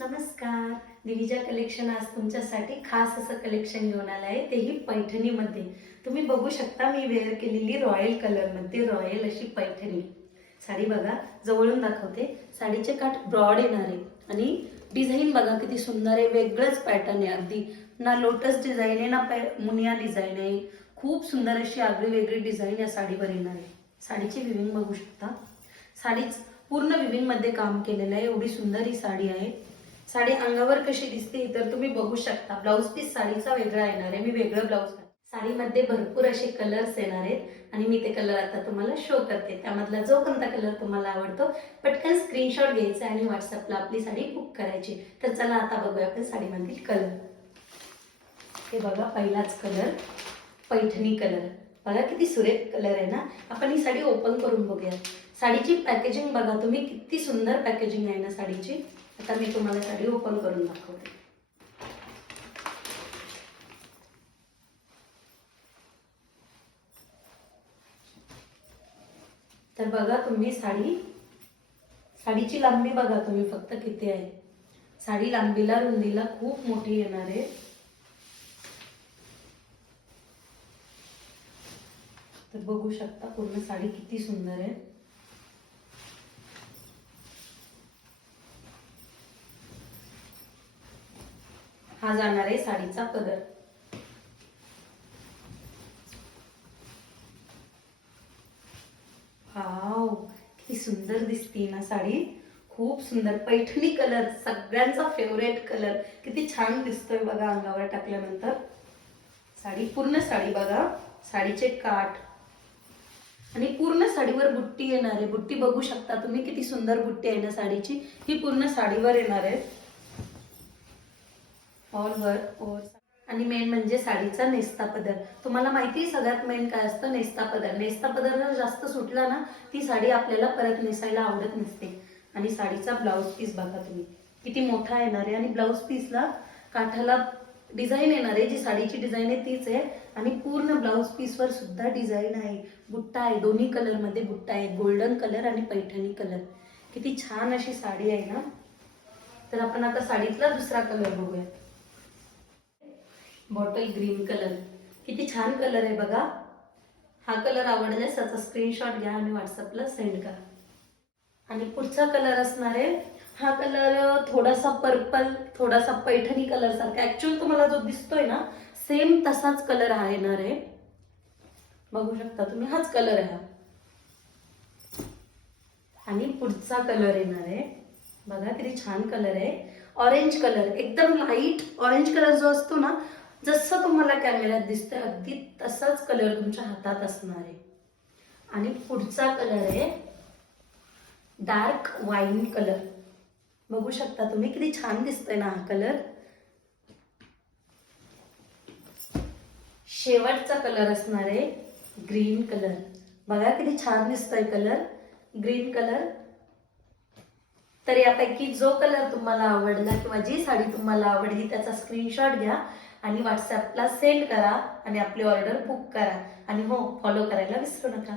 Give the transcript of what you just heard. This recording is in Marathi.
नमस्कार. दिविजा कलेक्शन आज तुमच्यासाठी खास असं कलेक्शन घेऊन आलं आहे, तेही पैठणीमध्ये. तुम्ही बघू शकता मी वेअर केलेली रॉयल कलरमध्ये रॉयल अशी पैठणी साडी बघा. जवळून दाखवते. साडीचे काठ ब्रॉड येणार आहे आणि डिझाईन बघा किती सुंदर आहे. वेगळंच पॅटर्न आहे. अगदी ना लोटस डिझाईन आहे ना मुनिया डिझाईन आहे. खूप सुंदर अशी आगळी वेगळी डिझाईन या साडीवर येणार आहे. साडीची विविंग बघू शकता. साडी पूर्ण विविंग मध्ये काम केलेलं आहे. एवढी सुंदर ही साडी आहे. साडी अंगावर कशी दिसते तर तुम्ही बघू शकता. ब्लाउज पीस साडीचा वेगळा येणार आहे. मी वेगळं ब्लाउज साडीमध्ये भरपूर असे कलर्स येणार आहेत आणि मी ते कलर आता तुम्हाला शो करते. त्यामधला जो कोणता कलर तुम्हाला आवडतो पटकन स्क्रीनशॉट घ्यायचा आणि व्हॉट्सअपला आपली साडी बुक करायची. तर चला आता बघूया आपण साडीमधील कलर. हे बघा पहिलाच कलर पैठणी कलर. बघा किती सुरेख कलर आहे ना. आपण ही साडी ओपन करून बघूया. साडीची पॅकेजिंग बघा तुम्ही, किती सुंदर पॅकेजिंग आहे ना साडीची. आता मी तुम्हाला साडी ओपन करून दाखवते. तर बघा तुम्ही साडीची लांबी बघा तुम्ही फक्त किती आहे. साडी लांबीला रुंदीला खूप मोठी येणार आहे. तर बघू शकता पूर्ण साडी किती सुंदर आहे. हा जाणार आहे साडीचा पदर. वाव किती सुंदर दिसते ना साडी. खूप सुंदर पैठणी कलर, सगळ्यांचा फेवरेट कलर. किती छान दिसतोय बघा अंगावर टाकल्यानंतर. साडी पूर्ण साडी बघा. साडीचे काठ आणि पूर्ण साडीवर बुट्टी येणार आहे. बुट्टी बघू शकता तुम्ही किती सुंदर बुट्टी आहे ना साडीची. ही पूर्ण साडीवर येणार आहे. All work. आणि मेन म्हणजे साडीचा नेस्ता पदर. तुम्हाला माहिती आहे सगळ्यात मेन काय असतं? नेस्ता पदर. नेस्ता पदर जर जास्त सुटला ना ती साडी आपल्याला परत नेसायला आवडत नसते. आणि साडीचा ब्लाउज पीस बघा तुम्ही किती मोठा येणार आहे. आणि ब्लाउज पीसला काठाला डिझाईन येणार आहे. जी साडीची डिझाईन आहे तीच आहे. आणि पूर्ण ब्लाउज पीसवर सुद्धा डिझाईन आहे. बुट्टा आहे. दोन्ही कलर मध्ये बुट्टा आहे. गोल्डन कलर आणि पैठणी कलर. किती छान अशी साडी आहे ना. तर आपण आता साडीतला दुसरा कलर बघूया. Bottle green colour. किती छान कलर आहे बघा. हा कलर आवडल्यास त्याचा स्क्रीनशॉट घ्या आणि व्हॉट्सअपला सेंड करा. आणि पुढचा कलर असणार आहे हा कलर थोडासा पर्पल, थोडासा पैठणी कलर सारखा. ऍक्च्युअली तुम्हाला जो दिसतोय ना सेम तसाच कलर हा येणार आहे. बघू शकता तुम्ही हाच कलर आहे हा. आणि पुढचा कलर येणार आहे बघा किती छान कलर आहे. ऑरेंज कलर, एकदम लाईट ऑरेंज कलर जो असतो ना, जसं तुम्हाला कॅमेऱ्यात दिसतंय अगदी तसाच कलर तुमच्या हातात असणार आहे. आणि पुढचा कलर आहे डार्क वाईन कलर. बघू शकता तुम्ही किती छान दिसतोय ना हा कलर. शेवटचा कलर असणार आहे ग्रीन कलर. बघा किती छान दिसतोय कलर ग्रीन कलर. तर यापैकी जो कलर तुम्हाला आवडला किंवा जी साडी तुम्हाला आवडली त्याचा स्क्रीनशॉट घ्या आणि व्हॉट्सअपला सेंड करा आणि आपली ऑर्डर बुक करा. आणि हो, फॉलो करायला विसरू नका.